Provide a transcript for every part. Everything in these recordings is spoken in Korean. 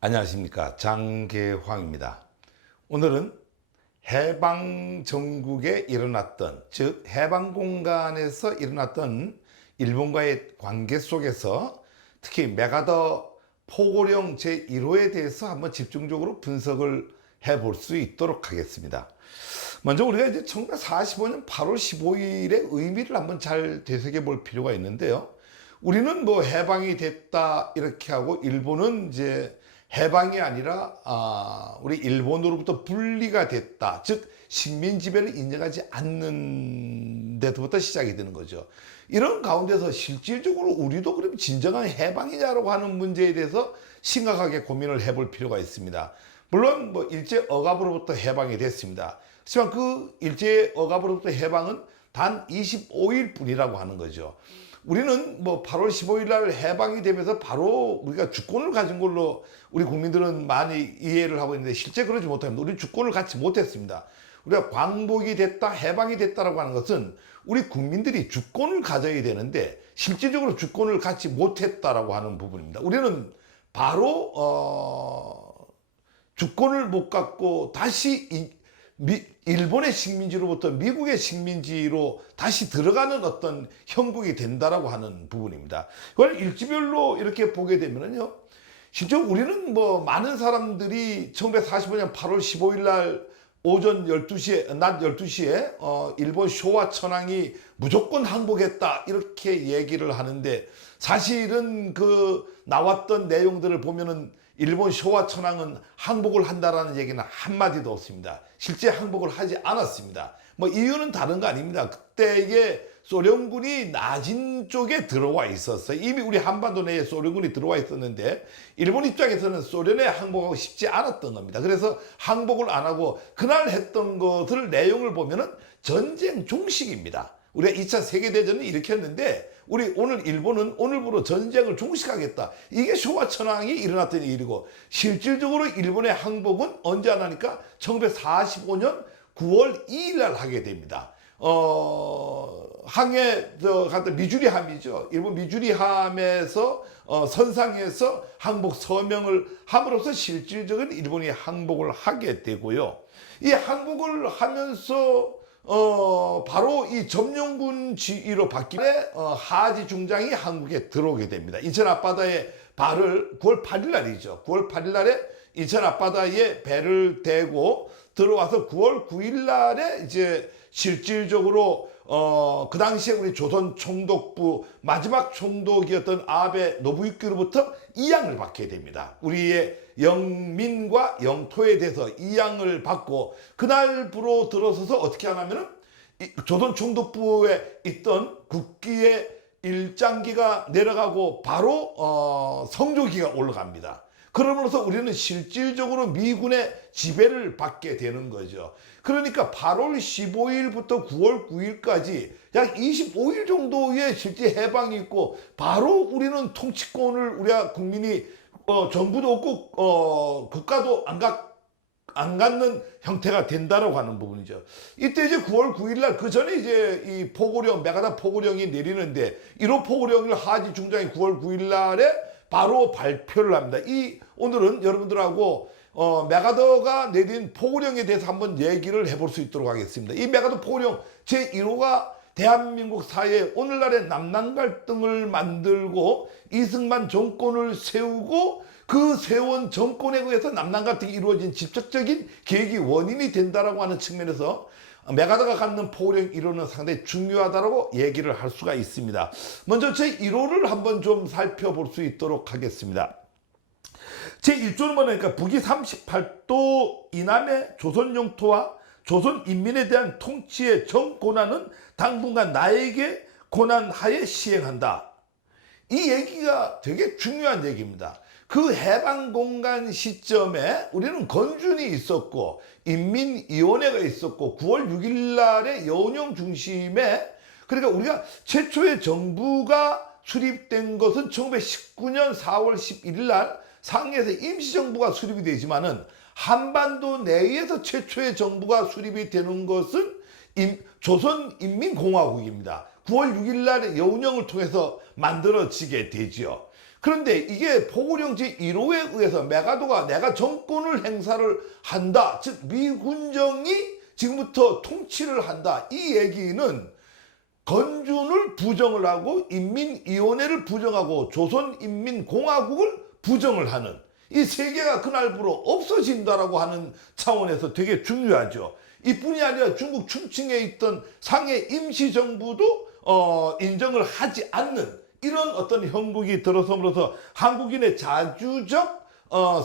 안녕하십니까, 장계황입니다. 오늘은 해방 전국에 일어났던, 즉 해방 공간에서 일어났던 일본과의 관계 속에서 특히 메가더 포고령 제1호에 대해서 한번 집중적으로 분석을 해볼 수 있도록 하겠습니다. 먼저 우리가 이제 1945년 8월 15일의 의미를 한번 잘 되새겨 볼 필요가 있는데요. 우리는 뭐 해방이 됐다 이렇게 하고, 일본은 이제 해방이 아니라 우리 일본으로부터 분리가 됐다, 즉 식민 지배를 인정하지 않는 데부터 시작이 되는 거죠. 이런 가운데서 실질적으로 우리도 그럼 진정한 해방이냐라고 하는 문제에 대해서 심각하게 고민을 해볼 필요가 있습니다. 물론 뭐 일제 억압으로부터 해방이 됐습니다. 하지만 그 일제 억압으로부터 해방은 단 25일 뿐이라고 하는 거죠. 우리는 뭐 8월 15일 날 해방이 되면서 바로 우리가 주권을 가진 걸로 우리 국민들은 많이 이해를 하고 있는데, 실제 그러지 못합니다. 우리는 주권을 갖지 못했습니다. 우리가 광복이 됐다, 해방이 됐다라고 하는 것은 우리 국민들이 주권을 가져야 되는데 실질적으로 주권을 갖지 못했다라고 하는 부분입니다. 우리는 바로 주권을 못 갖고 다시 일본의 식민지로부터 미국의 식민지로 다시 들어가는 어떤 형국이 된다라고 하는 부분입니다. 이걸 일지별로 이렇게 보게 되면요, 실제 우리는 뭐 많은 사람들이 1945년 8월 15일 날 오전 12시에, 낮 12시에 일본 쇼와 천황이 무조건 항복했다 이렇게 얘기를 하는데, 사실은 그 나왔던 내용들을 보면은 일본 쇼와 천황은 항복을 한다라는 얘기는 한마디도 없습니다. 실제 항복을 하지 않았습니다. 뭐 이유는 다른 거 아닙니다. 그때 이게 소련군이 나진 쪽에 들어와 있었어요. 이미 우리 한반도 내에 소련군이 들어와 있었는데 일본 입장에서는 소련에 항복하고 싶지 않았던 겁니다. 그래서 항복을 안 하고 그날 했던 것을 내용을 보면은 전쟁 종식입니다. 우리가 2차 세계대전을 일으켰는데 우리 오늘 일본은 오늘부로 전쟁을 종식하겠다, 이게 쇼와 천황이 일어났던 일이고, 실질적으로 일본의 항복은 언제 하나니까 1945년 9월 2일 날 하게 됩니다. 항해 갔던 미주리함이죠. 일본 미주리함에서 선상에서 항복 서명을 함으로써 실질적인 일본이 항복을 하게 되고요. 이 항복을 하면서 바로 이 점령군 지위로 바뀐 하지 중장이 한국에 들어오게 됩니다. 인천 앞바다에 발을 9월 8일 날이죠. 9월 8일 날에 인천 앞바다에 배를 대고 들어와서 9월 9일 날에 이제 실질적으로 그 당시에 우리 조선 총독부 마지막 총독이었던 아베 노부유키로부터 이양을 받게 됩니다. 우리의 영민과 영토에 대해서 이양을 받고, 그날부로 들어서서 어떻게 하냐면은 조선 총독부에 있던 국기의 일장기가 내려가고 바로 성조기가 올라갑니다. 그러면서 우리는 실질적으로 미군의 지배를 받게 되는 거죠. 그러니까 8월 15일부터 9월 9일까지 약 25일 정도의 실제 해방이 있고, 바로 우리는 통치권을 우리가 국민이 정부도 없고 국가도 안 갖는 형태가 된다라고 하는 부분이죠. 이때 이제 9월 9일 날, 그 전에 이제 이 포고령, 메가다 포고령이 내리는데 1호 포고령을 하지 중장이 9월 9일 날에 바로 발표를 합니다. 오늘은 여러분들하고 메가더가 내린 포고령에 대해서 한번 얘기를 해볼 수 있도록 하겠습니다. 이 메가더 포고령 제1호가 대한민국 사회에 오늘날의 남남 갈등을 만들고 이승만 정권을 세우고, 그 세운 정권에 의해서 남남 갈등이 이루어진 직접적인 계획이 원인이 된다라고 하는 측면에서 메가더가 갖는 포고령 1호는 상당히 중요하다고 얘기를 할 수가 있습니다. 먼저 제1호를 한번 좀 살펴볼 수 있도록 하겠습니다. 제1조는 뭐냐니까, 북위 38도 이남의 조선 영토와 조선 인민에 대한 통치의 전 권한은 당분간 나에게 권한하에 시행한다. 이 얘기가 되게 중요한 얘기입니다. 그 해방 공간 시점에 우리는 건준이 있었고 인민위원회가 있었고 9월 6일 날에 여운형 중심에, 그러니까 우리가 최초의 정부가 수립된 것은 1919년 4월 11일 날 상해에서 임시정부가 수립이 되지만은 한반도 내에서 최초의 정부가 수립이 되는 것은 조선인민공화국입니다. 9월 6일 날에 여운형을 통해서 만들어지게 되지요. 그런데 이게 포고령 제1호에 의해서 메가도가 내가 정권을 행사를 한다. 즉 미군정이 지금부터 통치를 한다. 이 얘기는 건준을 부정을 하고 인민위원회를 부정하고 조선인민공화국을 부정을 하는 이 세 개가 그날부로 없어진다라고 하는 차원에서 되게 중요하죠. 이뿐이 아니라 중국 충칭에 있던 상해 임시정부도 인정을 하지 않는 이런 어떤 형국이 들어섬으로써 한국인의 자주적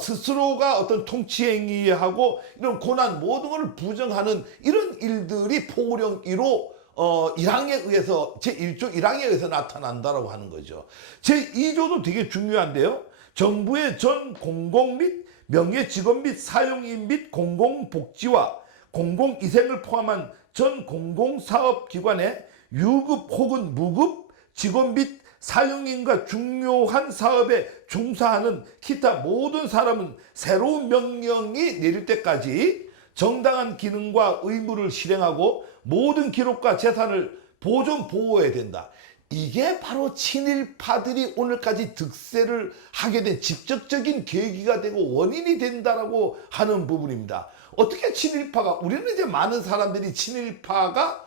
스스로가 어떤 통치행위하고 이런 고난 모든 걸 부정하는 이런 일들이 포고령 1호 1항에 의해서 제1조 1항에 의해서 나타난다라고 하는 거죠. 제2조도 되게 중요한데요. 정부의 전 공공 및 명예 직원 및 사용인 및 공공복지와 공공위생을 포함한 전 공공사업기관의 유급 혹은 무급 직원 및 사용인과 중요한 사업에 종사하는 기타 모든 사람은 새로운 명령이 내릴 때까지 정당한 기능과 의무를 실행하고 모든 기록과 재산을 보존 보호해야 된다. 이게 바로 친일파들이 오늘까지 득세를 하게 된 직접적인 계기가 되고 원인이 된다라고 하는 부분입니다. 어떻게 친일파가, 우리는 이제 많은 사람들이 친일파가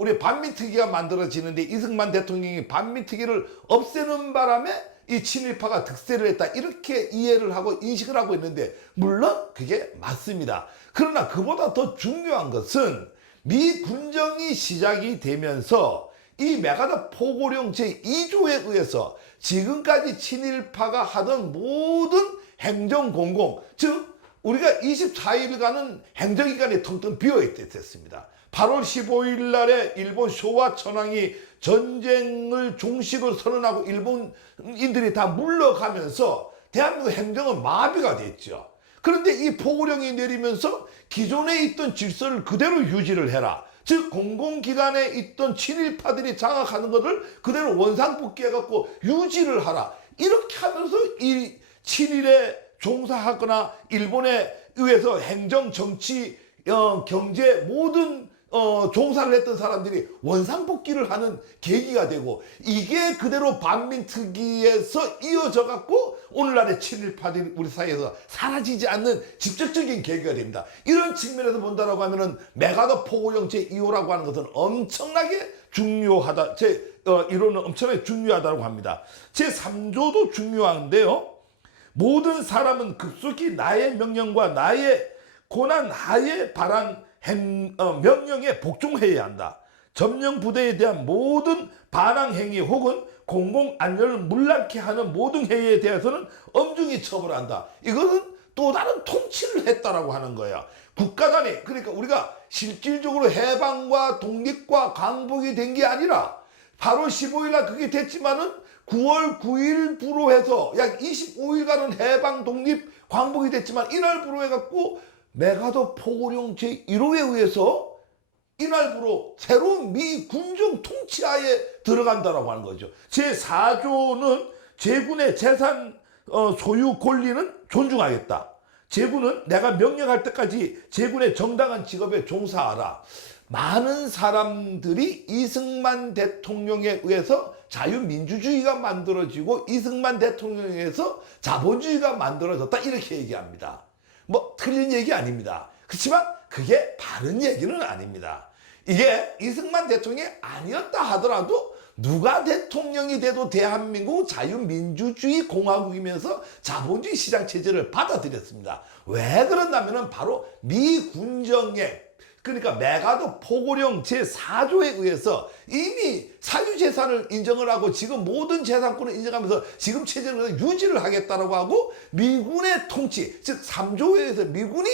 우리 반민특위가 만들어지는데 이승만 대통령이 반민특위를 없애는 바람에 이 친일파가 득세를 했다, 이렇게 이해를 하고 인식을 하고 있는데, 물론 그게 맞습니다. 그러나 그보다 더 중요한 것은 미군정이 시작이 되면서 이 메가더 포고령 제2조에 의해서 지금까지 친일파가 하던 모든 행정공공, 즉 우리가 24일간은 행정기관이 텅텅 비어있었습니다. 8월 15일 날에 일본 쇼와 천황이 전쟁을 종식을 선언하고 일본인들이 다 물러가면서 대한민국 행정은 마비가 됐죠. 그런데 이 포고령이 내리면서 기존에 있던 질서를 그대로 유지를 해라. 즉 공공기관에 있던 친일파들이 장악하는 것을 그대로 원상복귀해갖고 유지를 하라. 이렇게 하면서 이 친일에 종사하거나 일본에 의해서 행정, 정치, 경제 모든 종사를 했던 사람들이 원상복귀를 하는 계기가 되고, 이게 그대로 반민특위에서 이어져 갖고 오늘날의 친일파들이 우리 사이에서 사라지지 않는 직접적인 계기가 됩니다. 이런 측면에서 본다라고 하면은 메가더 포고령 제2호라고 하는 것은 엄청나게 중요하다. 제1호는 엄청나게 중요하다고 합니다. 제3조도 중요한데요. 모든 사람은 급속히 나의 명령과 나의 고난 하에 발한 명령에 복종해야 한다. 점령 부대에 대한 모든 반항 행위 혹은 공공 안전을 문란케 하는 모든 행위에 대해서는 엄중히 처벌한다. 이것은 또 다른 통치를 했다라고 하는 거야. 국가 단위, 그러니까 우리가 실질적으로 해방과 독립과 강복이 된 게 아니라 8월 15일 날 그게 됐지만은 9월 9일부로 해서 약 25일간은 해방 독립 광복이 됐지만 이날부로 해갖고 메가더 포고령 제1호에 의해서 이날부로 새로운 미군정 통치하에 들어간다라고 하는 거죠. 제4조는 제군의 재산 소유 권리는 존중하겠다. 제군은 내가 명령할 때까지 제군의 정당한 직업에 종사하라. 많은 사람들이 이승만 대통령에 의해서 자유민주주의가 만들어지고 이승만 대통령에 의해서 자본주의가 만들어졌다, 이렇게 얘기합니다. 뭐 틀린 얘기 아닙니다. 그렇지만 그게 바른 얘기는 아닙니다. 이게 이승만 대통령이 아니었다 하더라도 누가 대통령이 돼도 대한민국 자유민주주의 공화국이면서 자본주의 시장체제를 받아들였습니다. 왜 그런다면 바로 미군정의, 그러니까 메가더 포고령 제4조에 의해서 이미 사유재산을 인정을 하고 지금 모든 재산권을 인정하면서 지금 체제를 유지를 하겠다라고 하고, 미군의 통치, 즉 3조에 의해서 미군이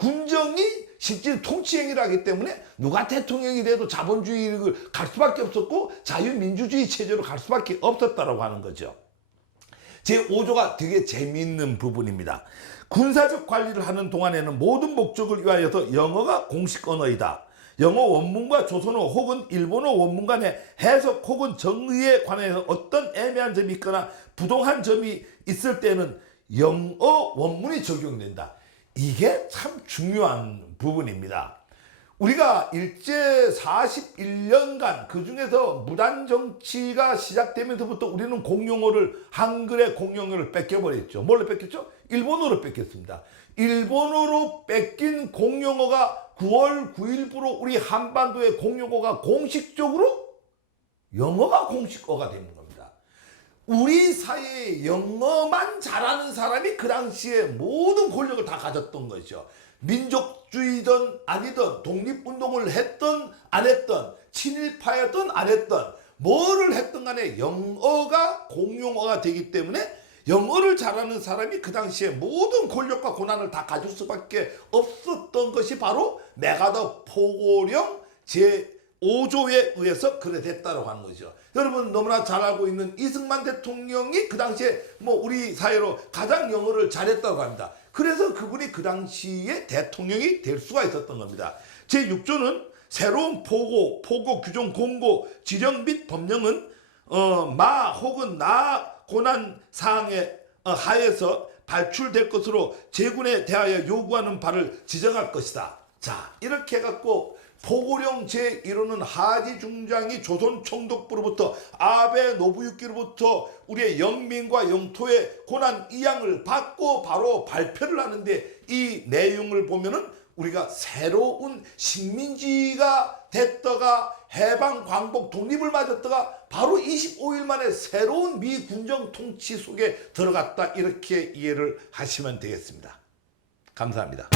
군정이 실질 통치행위를 하기 때문에 누가 대통령이 돼도 자본주의를 갈 수밖에 없었고 자유민주주의 체제로 갈 수밖에 없었다라고 하는 거죠. 제5조가 되게 재미있는 부분입니다. 군사적 관리를 하는 동안에는 모든 목적을 위하여서 영어가 공식 언어이다. 영어 원문과 조선어 혹은 일본어 원문 간의 해석 혹은 정의에 관해서 어떤 애매한 점이 있거나 부동한 점이 있을 때는 영어 원문이 적용된다. 이게 참 중요한 부분입니다. 우리가 일제 41년간 그중에서 무단 정치가 시작되면서부터 우리는 공용어를, 한글의 공용어를 뺏겨버렸죠. 뭘로 뺏겼죠? 일본어로 뺏겼습니다. 일본어로 뺏긴 공용어가 9월 9일부로 우리 한반도의 공용어가 공식적으로 영어가 공식어가 되는 겁니다. 우리 사회에 영어만 잘하는 사람이 그 당시에 모든 권력을 다 가졌던 것이죠. 민족주의든 아니든 독립운동을 했든 안 했든 친일파였든 안 했든 뭐를 했든 간에 영어가 공용어가 되기 때문에 영어를 잘하는 사람이 그 당시에 모든 권력과 권한을 다 가질 수밖에 없었던 것이 바로 메가더 포고령 제5조에 의해서 그래 됐다고 하는 거죠. 여러분 너무나 잘 알고 있는 이승만 대통령이 그 당시에 뭐 우리 사회로 가장 영어를 잘했다고 합니다. 그래서 그분이 그 당시에 대통령이 될 수가 있었던 겁니다. 제6조는 새로운 포고 규정 공고 지령 및 법령은 마 혹은 나 고난 사항에 하에서 발출될 것으로 제군에 대하여 요구하는 바를 지정할 것이다. 자, 이렇게 해갖고 포고령 제1호는 하지 중장이 조선 총독부로부터 아베 노부유키로부터 우리의 영민과 영토의 고난 이양을 받고 바로 발표를 하는데, 이 내용을 보면은 우리가 새로운 식민지가 됐다가 해방 광복 독립을 맞았다가 바로 25일 만에 새로운 미군정 통치 속에 들어갔다, 이렇게 이해를 하시면 되겠습니다. 감사합니다.